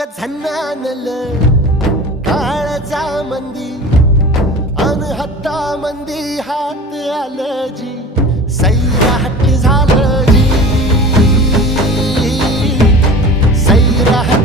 ग झन्नानल काळजा मंदी अन हत्ता मंदी हात आलं जी सैराट झालं जी सैराट